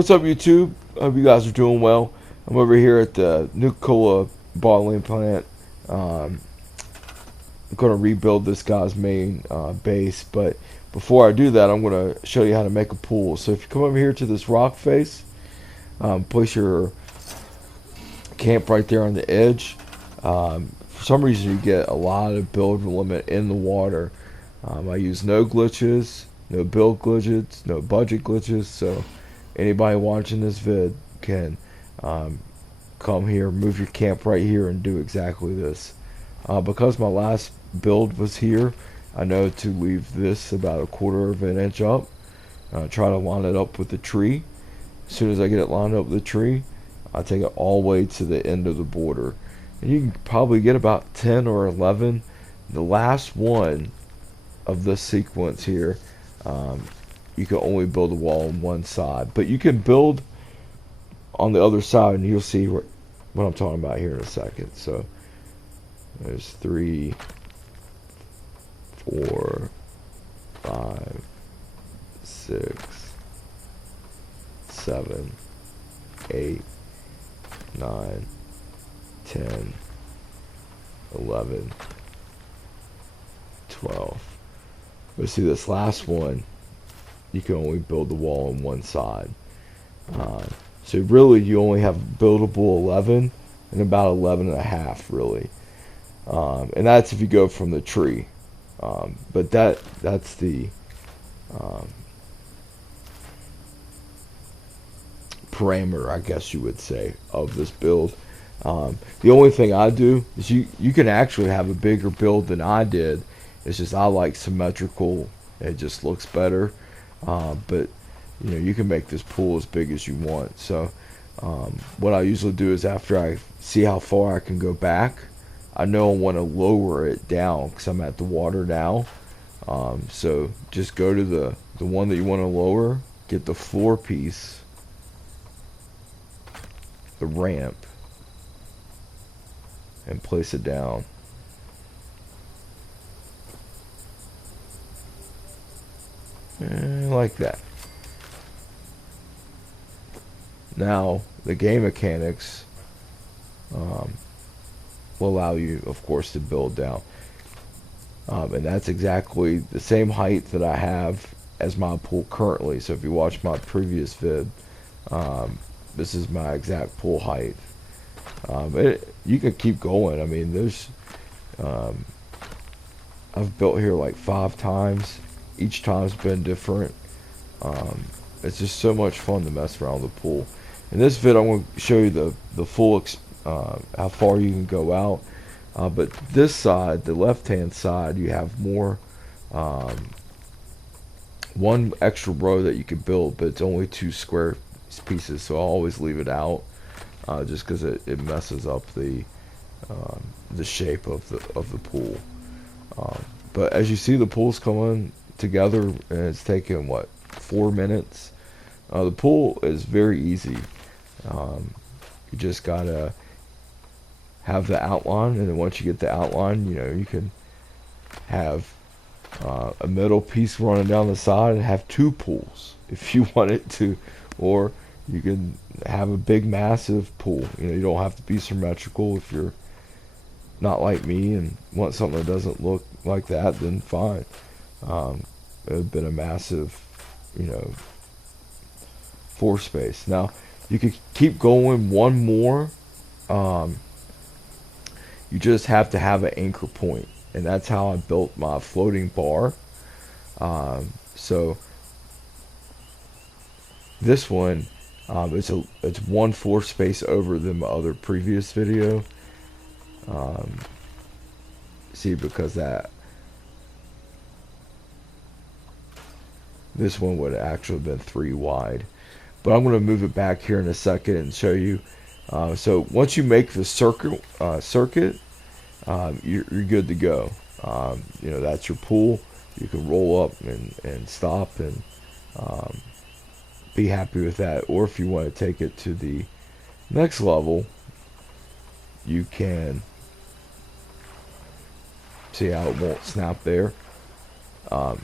What's up, YouTube? Hope you guys are doing well. I'm over here at the Nuka-Cola bottling plant. Um, I'm going to rebuild this guy's main base, but before I do that, I'm going to show you how to make a pool. So if you come over here to this rock face, place your camp right there on the edge. For some reason, you get a lot of build limit in the water. I use no glitches, no build glitches, no budget glitches, so anybody watching this vid can um, come here, move your camp right here, and do exactly this. Because my last build was here, I know to leave this about a quarter of an inch up. Try to line it up with the tree. As soon as I get it lined up with the tree, I take it all the way to the end of the border. And you can probably get about 10 or 11. The last one of this sequence here, you can only build a wall on one side. But you can build on the other side, and you'll see what I'm talking about here in a second. So there's 3, 4, 5, 6, 7, 8, 9, 10, 11, 12. But see, this last one, you can only build the wall on one side. So really, you only have buildable 11 and about 11 and a half, really. And that's if you go from the tree. But that's the parameter, I guess you would say, of this build. The only thing I do is you can actually have a bigger build than I did. It's just I like symmetrical. It just looks better. But you can make this pool as big as you want. So what I usually do is after I see how far I can go back, I know I want to lower it down because I'm at the water now. So just go to the one that you want to lower, get the floor piece, the ramp, and place it down. And like that. Now the game mechanics will allow you, of course, to build down. And that's exactly the same height that I have as my pool currently. So if you watch my previous vid, this is my exact pool height. You can keep going. I mean, I've built here like 5 times. Each time's been different. It's just so much fun to mess around with the pool. In this vid, I'm going to show you the full how far you can go out. But this side, the left-hand side, you have more, one extra row that you could build, but it's only 2 square pieces, so I'll always leave it out, just because it messes up the shape of the pool. But as you see, the pool's coming together, and it's taking 4 minutes. The pool is very easy. You just gotta have the outline, and then once you get the outline, you can have a middle piece running down the side and have 2 pools if you want it to, or you can have a big massive pool. You don't have to be symmetrical. If you're not like me and want something that doesn't look like that, then fine. It would have been a massive floor space. Now you could keep going one more. You just have to have an anchor point, and that's how I built my floating bar. So this one, it's 1 floor space over than my other previous video. See, because this one would have actually been 3 wide. But I'm going to move it back here in a second and show you. So once you make the circuit, you're good to go. That's your pool. You can roll up and stop and be happy with that. Or if you want to take it to the next level, you can see how it won't snap there.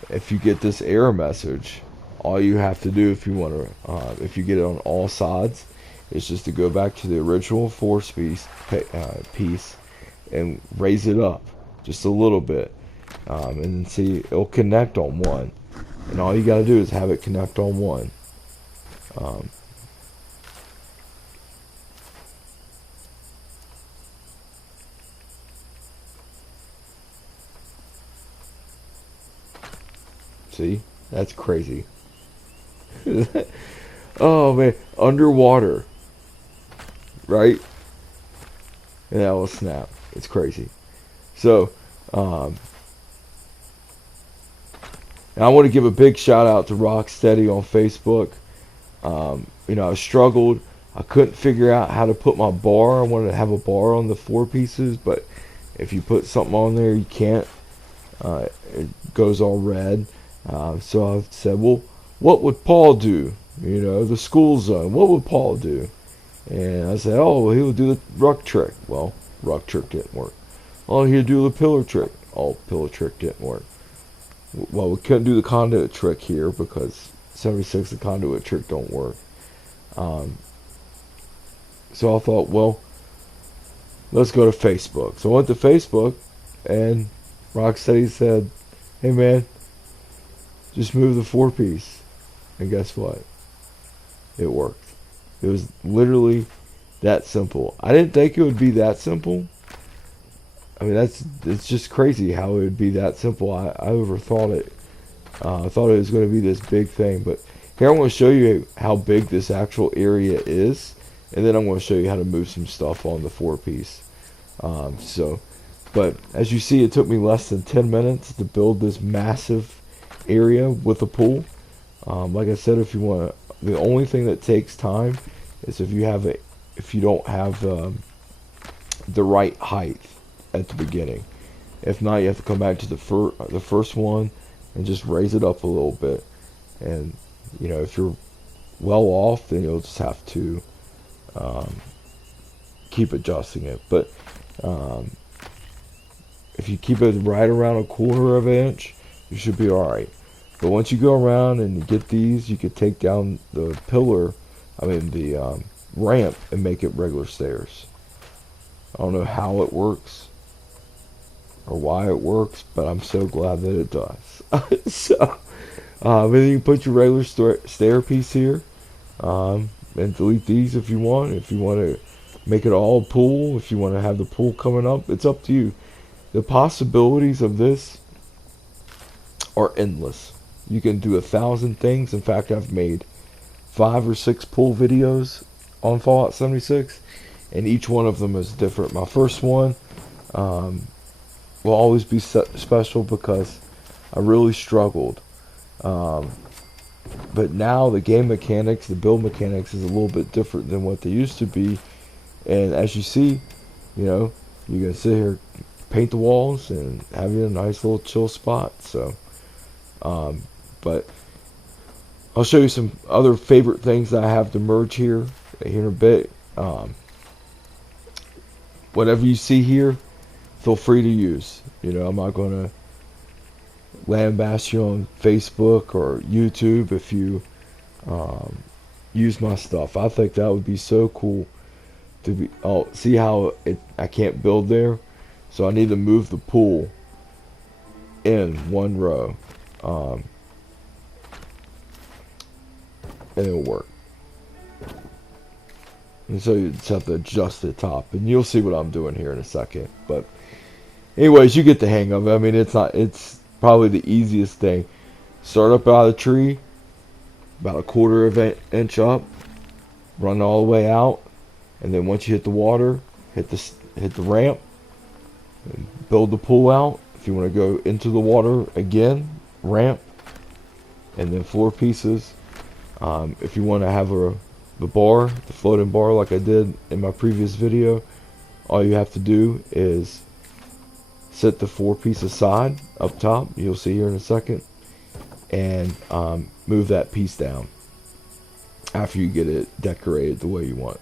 If you get this error message, All you have to do if you want to, if you get it on all sides, is just to go back to the original force piece and raise it up just a little bit, and see it'll connect on one. And all you got to do is have it connect on one. Um, See, that's crazy. Oh man, underwater, right? And that will snap. It's crazy. So, and I want to give a big shout out to Rocksteady on Facebook. I struggled. I couldn't figure out how to put my bar. I wanted to have a bar on the four pieces, but if you put something on there, you can't. It goes all red. So I said, well, what would Paul do? The school zone. What would Paul do? And I said, oh, he would do the ruck trick. Well, ruck trick didn't work. Oh, he'd do the pillar trick. Oh, pillar trick didn't work. Well, we couldn't do the conduit trick here because 76 the conduit trick don't work. So I thought, well, let's go to Facebook. So I went to Facebook, and Rocksteady said, hey man, just move the four piece. And guess what? It worked. It was literally that simple. I didn't think it would be that simple. I mean, it's just crazy how it would be that simple. I overthought it. I thought it was going to be this big thing, but here I'm going to show you how big this actual area is, and then I'm going to show you how to move some stuff on the four piece. But as you see, it took me less than 10 minutes to build this massive area with a pool. Like I said, if you want, the only thing that takes time is if you don't have the right height at the beginning. If not, you have to come back to the first one and just raise it up a little bit. And if you're well off, then you'll just have to keep adjusting it. But if you keep it right around a quarter of an inch, you should be alright. But once you go around and you get these, you could take down the the ramp, and make it regular stairs. I don't know how it works or why it works, but I'm so glad that it does. So, and then you can put your regular stair piece here, and delete these if you want. If you want to make it all pool, if you want to have the pool coming up, it's up to you. The possibilities of this are endless. You can do 1,000 things. In fact, I've made 5 or 6 pool videos on Fallout 76, and each one of them is different. My first one will always be special because I really struggled. But now the game mechanics, the build mechanics is a little bit different than what they used to be. And as you see, you can sit here, paint the walls, and have you a nice little chill spot. So, but I'll show you some other favorite things that I have to merge here in a bit. Whatever you see here, feel free to use. I'm not going to lambast you on Facebook or YouTube if you use my stuff. I think that would be so cool to be. Oh, see how I can't build there, so I need to move the pool in one row, and it'll work. And so you just have to adjust the top, and you'll see what I'm doing here in a second. But anyways, you get the hang of it. I mean, it's probably the easiest thing. Start up out of the tree, about a quarter of an inch up, run all the way out, and then once you hit the water, hit the ramp, and build the pool out. If you want to go into the water again, ramp, and then floor pieces. If you want to have the floating bar like I did in my previous video, all you have to do is set the 4 piece aside up top, you'll see here in a second, and move that piece down after you get it decorated the way you want.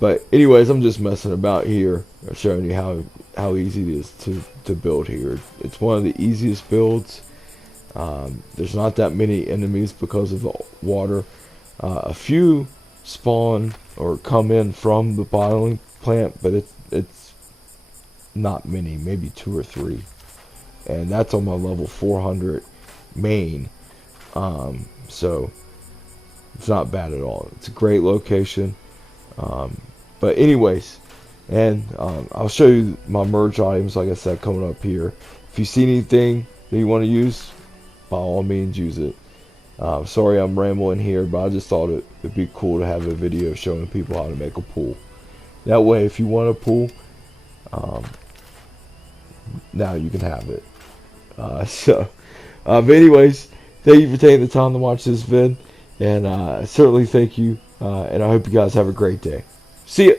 But anyways, I'm just messing about here, showing you how easy it is to build here. It's one of the easiest builds. There's not that many enemies because of the water. A few spawn or come in from the bottling plant, but it's not many, maybe 2 or 3, and that's on my level 400 main. So it's not bad at all. It's a great location. But anyways, and I'll show you my merge items, like I said, coming up here. If you see anything that you want to use, by all means use it. Sorry I'm rambling here, but I just thought it'd be cool to have a video showing people how to make a pool. That way, if you want a pool, now you can have it. But anyways, thank you for taking the time to watch this vid, and certainly thank you, and I hope you guys have a great day. See ya!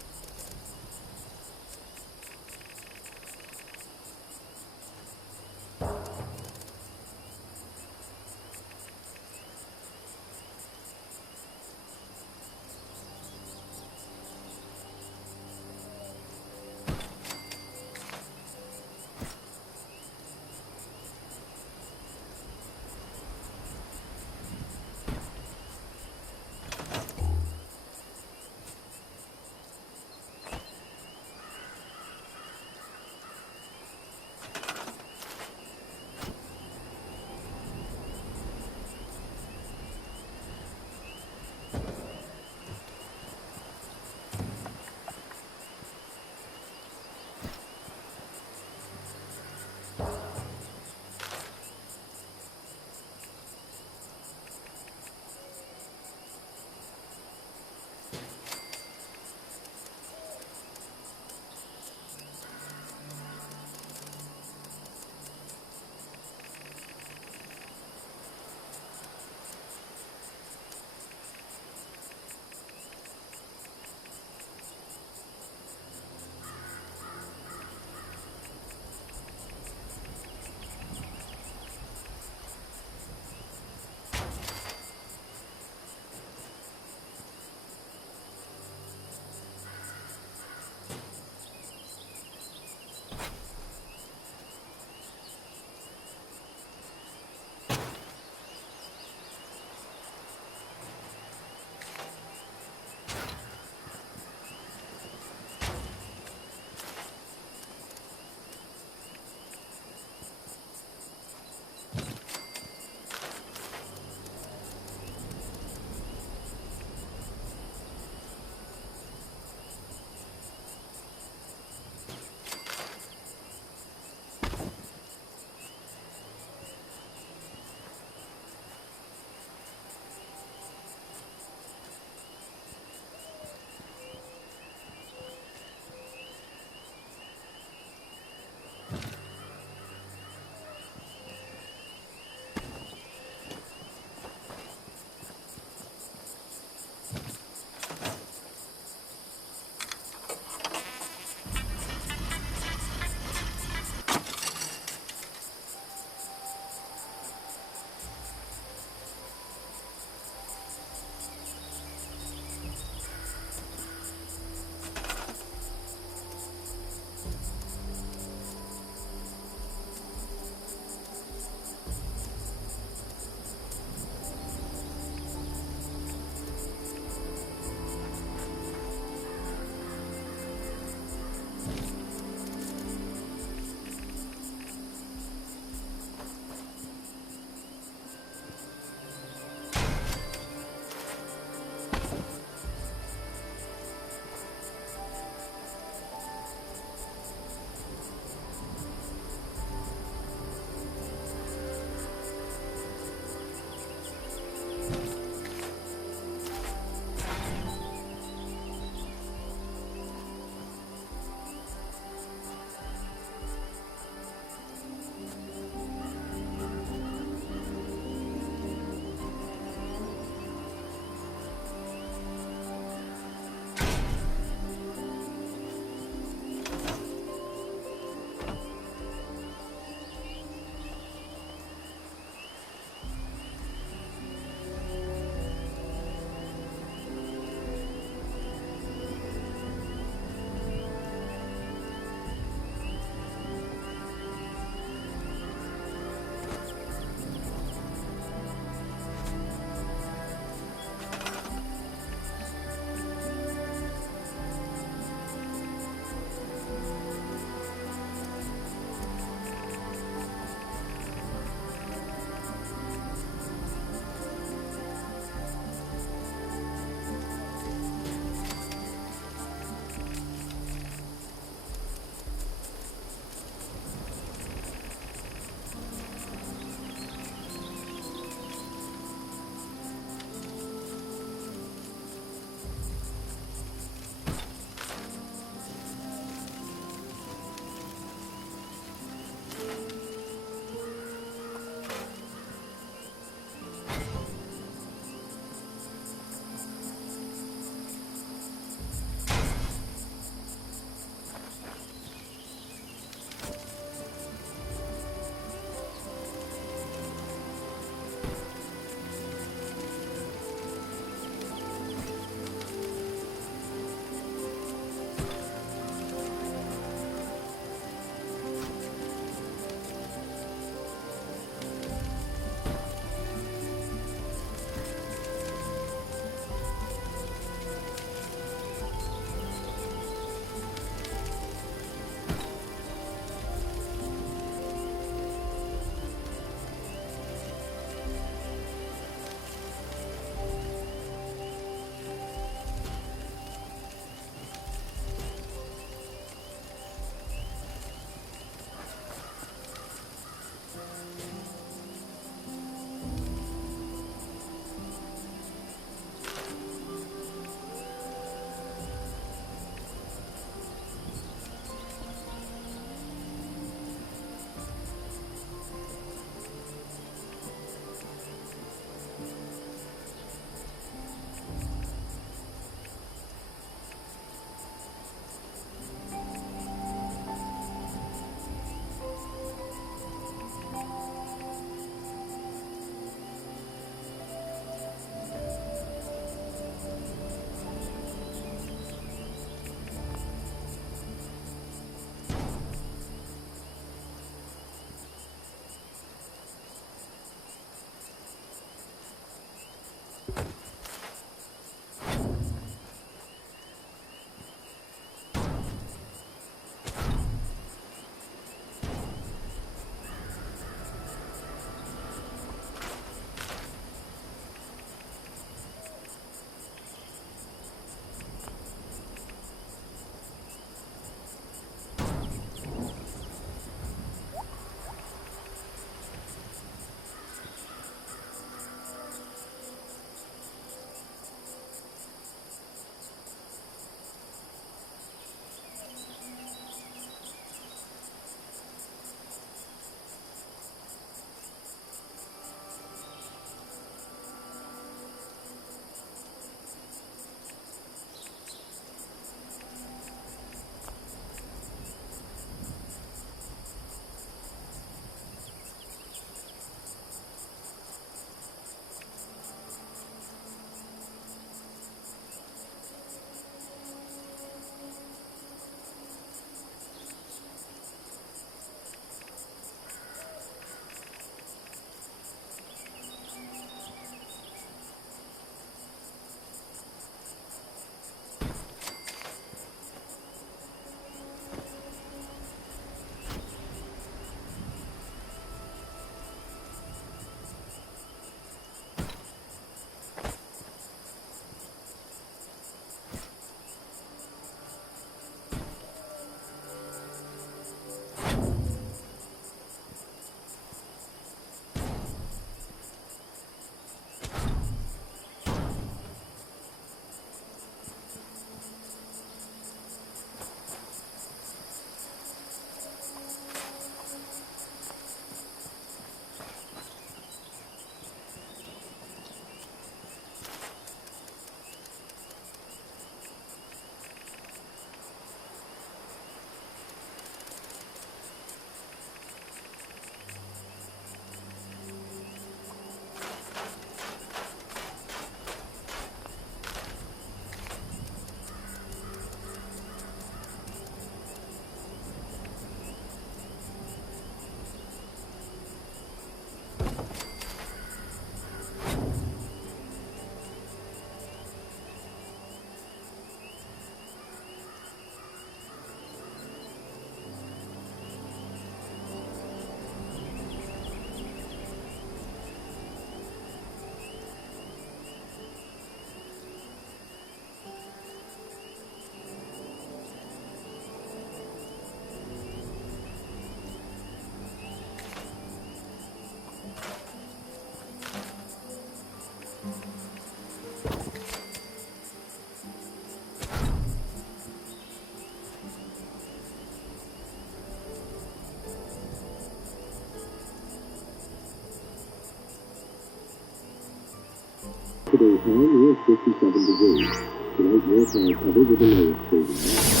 Today's high near 57 degrees. Tonight, more clouds covered with a low of 30.